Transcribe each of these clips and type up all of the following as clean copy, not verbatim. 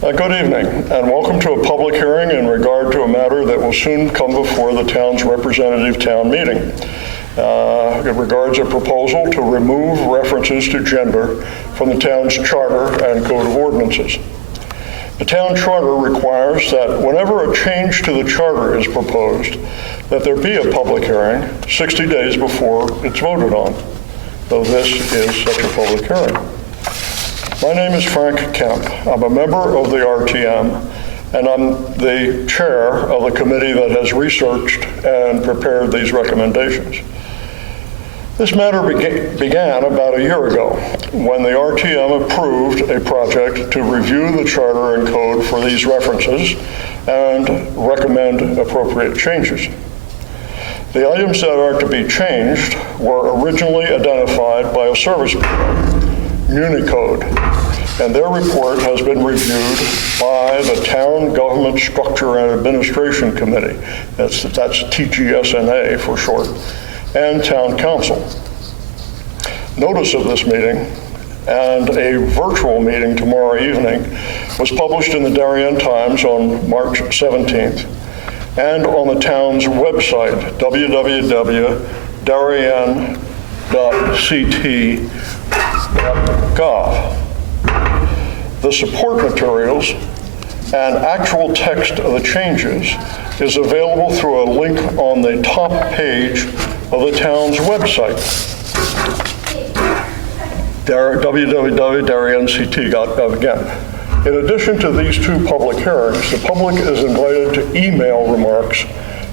Good evening, and welcome to a public hearing in regard to a matter that will soon come before the town's representative town meeting. It regards a proposal to remove references to gender from the town's charter and code of ordinances. The town charter requires that whenever a change to the charter is proposed, that there be a public hearing 60 days before it's voted on, though this is such a public hearing. My name is Frank Kemp. I'm a member of the RTM, and I'm the chair of the committee that has researched and prepared these recommendations. This matter began about a year ago when the RTM approved a project to review the charter and code for these references and recommend appropriate changes. The items that are to be changed were originally identified by a service bureau, Unicode, and their report has been reviewed by the Town Government Structure and Administration Committee, that's TGS&A for short, and Town Council. Notice of this meeting and a virtual meeting tomorrow evening was published in the Darien Times on March 17th and on the town's website, www.darien.ct.gov. The support materials and actual text of the changes is available through a link on the top page of the town's website, www.darien.ct.gov again. In addition to these two public hearings, the public is invited to email remarks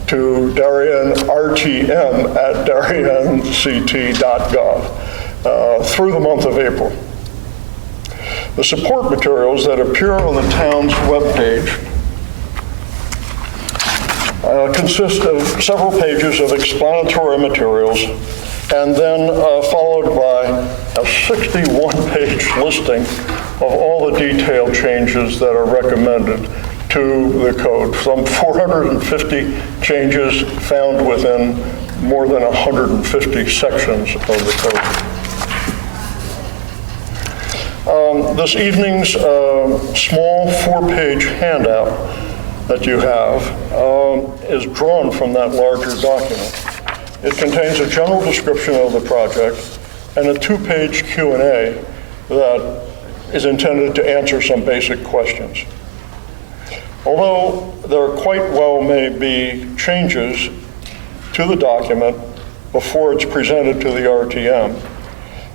to rtm@darien.ct.gov through the month of April. The support materials that appear on the town's webpage consist of several pages of explanatory materials and then followed by a 61-page listing of all the detailed changes that are recommended to the code. Some 450 changes found within more than 150 sections of the code. This evening's small 4-page handout that you have is drawn from that larger document. It contains a general description of the project and a 2-page Q&A that is intended to answer some basic questions. Although there quite well may be changes to the document before it's presented to the RTM,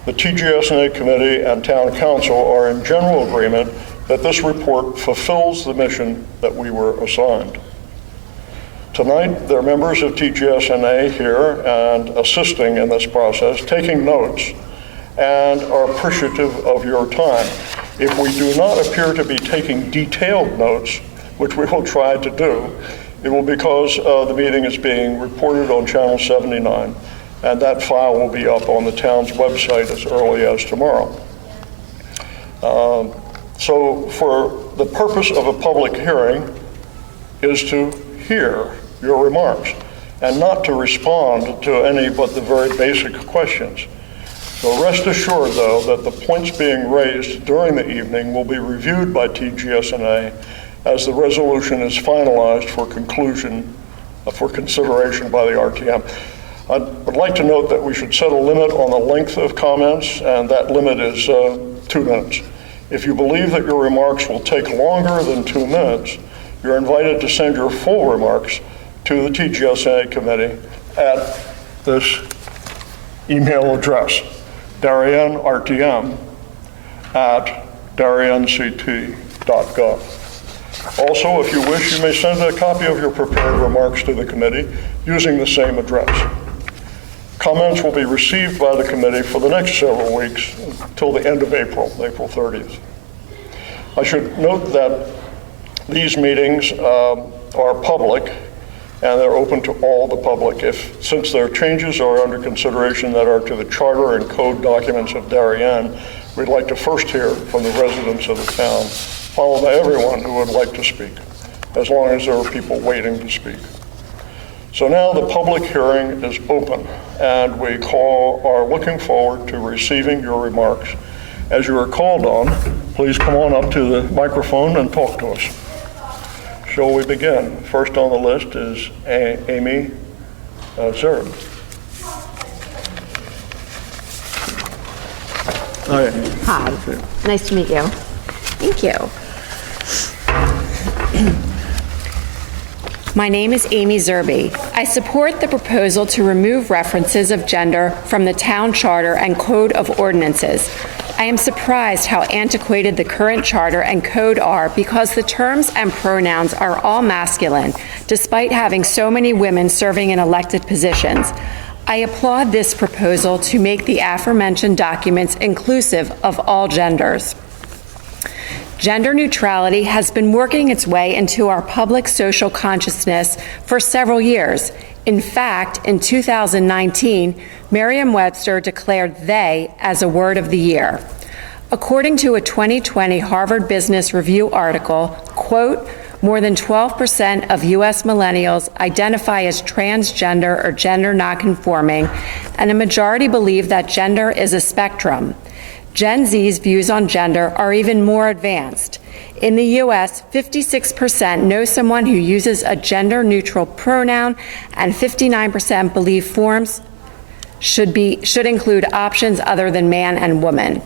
the TGS&A committee and town council are in general agreement that this report fulfills the mission that we were assigned. Tonight, there are members of TGS&A here and assisting in this process, taking notes, and are appreciative of your time. If we do not appear to be taking detailed notes, which we will try to do, it will be because the meeting is being reported on Channel 79, and that file will be up on the town's website as early as tomorrow. So for the purpose of a public hearing is to hear your remarks and not to respond to any but the very basic questions. So rest assured, though, that the points being raised during the evening will be reviewed by TGS&A as the resolution is finalized for conclusion, for consideration by the RTM. I would like to note that we should set a limit on the length of comments, and that limit is 2 minutes. If you believe that your remarks will take longer than 2 minutes, you're invited to send your full remarks to the TGS&A committee at this email address, darien@darien.ct.gov. Also, if you wish, you may send a copy of your prepared remarks to the committee using the same address. Comments will be received by the committee for the next several weeks until the end of April, April 30th. I should note that these meetings are public and they're open to all the public. Since their changes are under consideration that are to the charter and code documents of Darien, we'd like to first hear from the residents of the town, followed by everyone who would like to speak, as long as there are people waiting to speak. So now the public hearing is open, and we are looking forward to receiving your remarks As you are called on, please come on up to the microphone and talk to us. Shall we begin? First on the list is Amy Zerby. Hi, nice to meet you. Thank you. My name is Amy Zerby. I support the proposal to remove references of gender from the town charter and code of ordinances. I am surprised how antiquated the current charter and code are because the terms and pronouns are all masculine, despite having so many women serving in elected positions. I applaud this proposal to make the aforementioned documents inclusive of all genders. Gender neutrality has been working its way into our public social consciousness for several years. In fact, in 2019, Merriam-Webster declared "they" as a word of the year. According to a 2020 Harvard Business Review article, quote, more than 12% of U.S. millennials identify as transgender or gender nonconforming, and a majority believe that gender is a spectrum. Gen Z's views on gender are even more advanced. In the U.S., 56% know someone who uses a gender-neutral pronoun, and 59% believe forms should include options other than man and woman.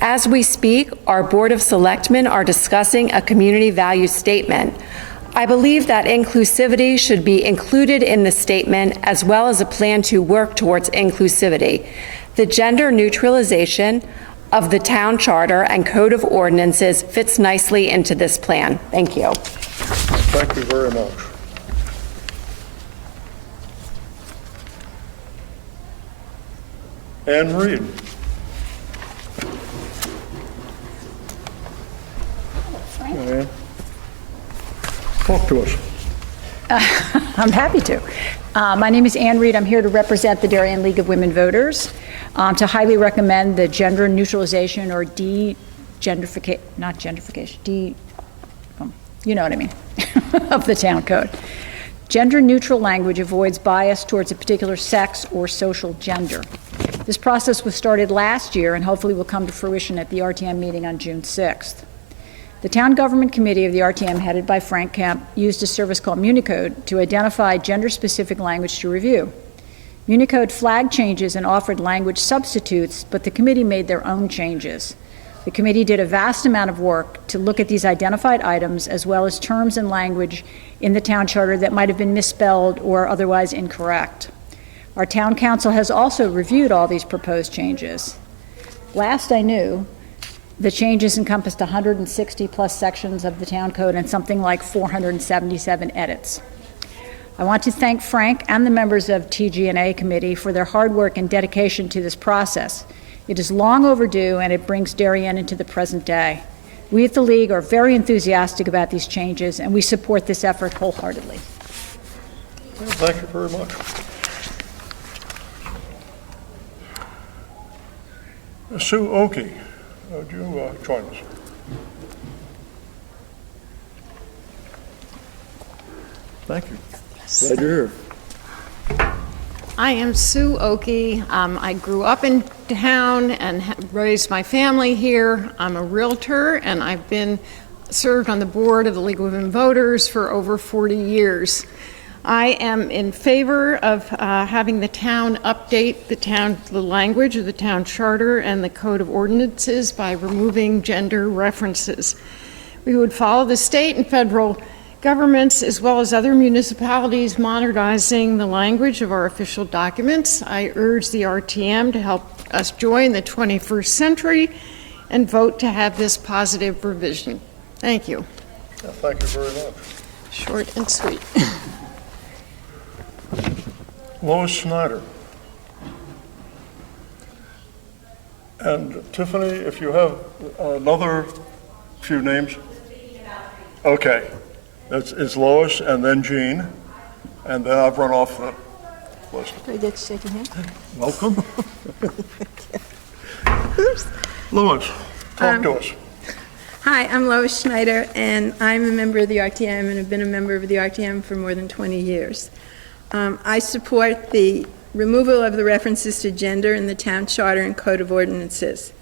As we speak, our Board of Selectmen are discussing a community values statement. I believe that inclusivity should be included in the statement, as well as a plan to work towards inclusivity. The gender neutralization of the town charter and code of ordinances fits nicely into this plan. Thank you. Thank you very much. Ann Reed. Ann, talk to us. I'm happy to. My name is Ann Reed. I'm here to represent the Darien League of Women Voters to highly recommend the gender neutralization or de-gentrification, not gentrification, you know what I mean, of the town code. Gender neutral language avoids bias towards a particular sex or social gender. This process was started last year and hopefully will come to fruition at the RTM meeting on June 6th. The Town Government Committee of the RTM, headed by Frank Kemp, used a service called Municode to identify gender-specific language to review. Municode flagged changes and offered language substitutes, but the committee made their own changes. The committee did a vast amount of work to look at these identified items, as well as terms and language in the town charter that might have been misspelled or otherwise incorrect. Our town council has also reviewed all these proposed changes. Last I knew, the changes encompassed 160 plus sections of the town code and something like 477 edits. I want to thank Frank and the members of TGS&A committee for their hard work and dedication to this process. It is long overdue and it brings Darien into the present day. We at the League are very enthusiastic about these changes and we support this effort wholeheartedly. Well, thank you very much. Sue Okie. Would you join us? Thank you. Glad you're here. I am Sue Okie. I grew up in town and raised my family here. I'm a realtor and I've been served on the board of the League of Women Voters for over 40 years. I am in favor of having the town update the language of the town charter and the code of ordinances by removing gender references. We would follow the state and federal governments as well as other municipalities modernizing the language of our official documents. I urge the RTM to help us join the 21st century and vote to have this positive revision. Thank you. Yeah, thank you very much. Short and sweet. Lois Schneider. And Tiffany, if you have another few names. Okay. It's Lois and then Jean, and then I've run off the list. Do I get to shake your hand? Welcome. Lois, talk to us. Hi, I'm Lois Schneider, and I'm a member of the RTM and have been a member of the RTM for more than 20 years. I support the removal of the references to gender in the town charter and code of ordinances.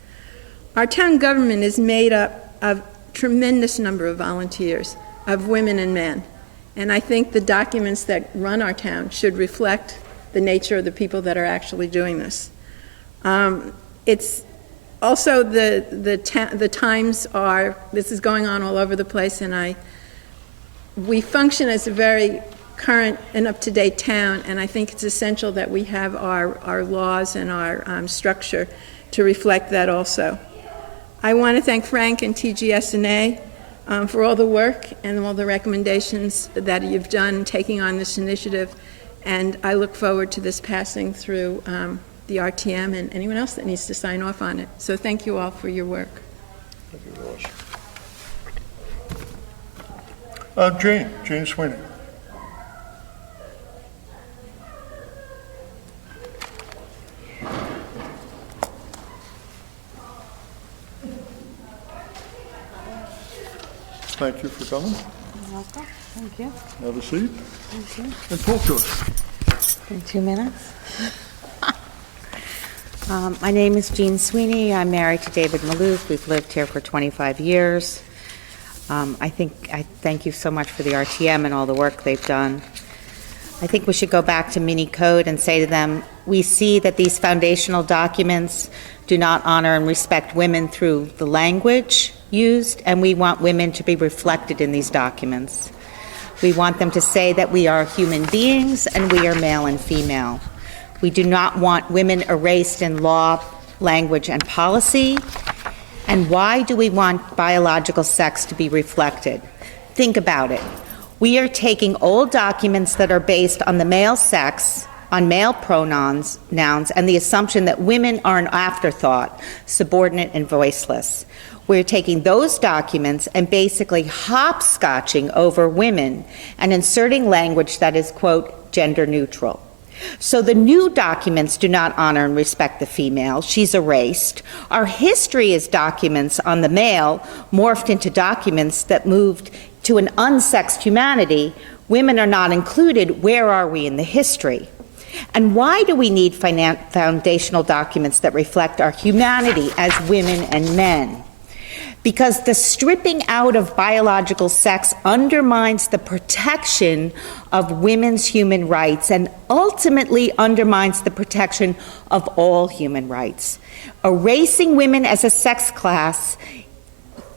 Our town government is made up of tremendous number of volunteers, of women and men. And I think the documents that run our town should reflect the nature of the people that are actually doing this. It's also the times are, this is going on all over the place, and we function as a very current and up-to-date town, and I think it's essential that we have our laws and our structure to reflect that also. I want to thank Frank and TGS&A for all the work and all the recommendations that you've done taking on this initiative, and I look forward to this passing through the RTM and anyone else that needs to sign off on it. So thank you all for your work. Thank you, Lois. Jane Sweeney. Thank you for coming. You're welcome. Thank you. Have a seat. Thank you. And talk to us. In 2 minutes. My name is Jean Sweeney. I'm married to David Maloof. We've lived here for 25 years. I thank you so much for the RTM and all the work they've done. I think we should go back to mini code and say to them, we see that these foundational documents do not honor and respect women through the language used, and we want women to be reflected in these documents. We want them to say that we are human beings and we are male and female. We do not want women erased in law, language, and policy. And why do we want biological sex to be reflected? Think about it. We are taking old documents that are based on the male sex, on male pronouns, nouns, and the assumption that women are an afterthought, subordinate and voiceless. We're taking those documents and basically hopscotching over women and inserting language that is, quote, gender neutral. So the new documents do not honor and respect the female. She's erased. Our history as documents on the male morphed into documents that moved to an unsexed humanity. Women are not included. Where are we in the history? And why do we need foundational documents that reflect our humanity as women and men? Because the stripping out of biological sex undermines the protection of women's human rights and ultimately undermines the protection of all human rights. Erasing women as a sex class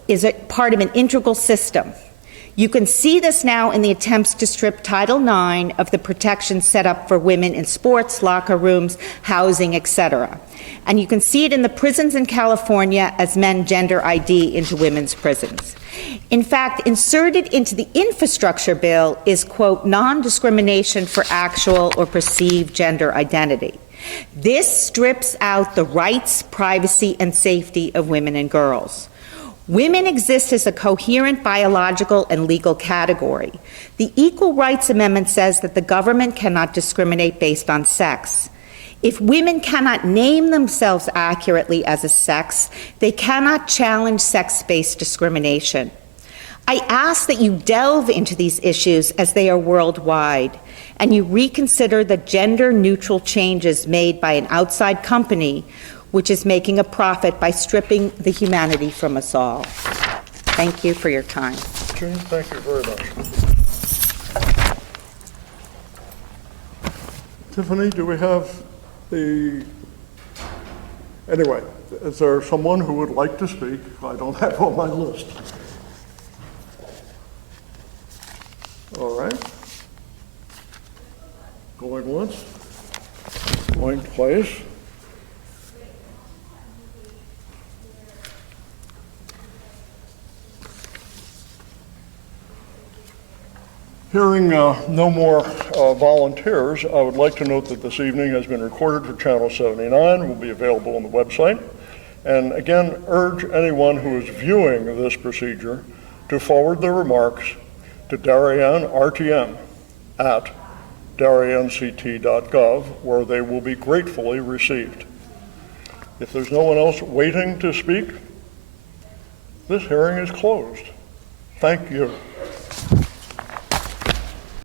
is a part of an integral system. You can see this now in the attempts to strip Title IX of the protections set up for women in sports, locker rooms, housing, etc. And you can see it in the prisons in California as men gender ID into women's prisons. In fact, inserted into the infrastructure bill is, quote, non-discrimination for actual or perceived gender identity. This strips out the rights, privacy, and safety of women and girls. Women exist as a coherent biological and legal category. The Equal Rights Amendment says that the government cannot discriminate based on sex. If women cannot name themselves accurately as a sex, they cannot challenge sex-based discrimination. I ask that you delve into these issues as they are worldwide, and you reconsider the gender-neutral changes made by an outside company which is making a profit by stripping the humanity from us all. Thank you for your time. Jane, thank you very much. Tiffany, do we have anyway, is there someone who would like to speak? I don't have on my list. All right. Going once, going twice. Hearing no more volunteers, I would like to note that this evening has been recorded for Channel 79, will be available on the website. And again, urge anyone who is viewing this procedure to forward their remarks to Darien RTM at darienct.gov, where they will be gratefully received. If there's no one else waiting to speak, this hearing is closed. Thank you.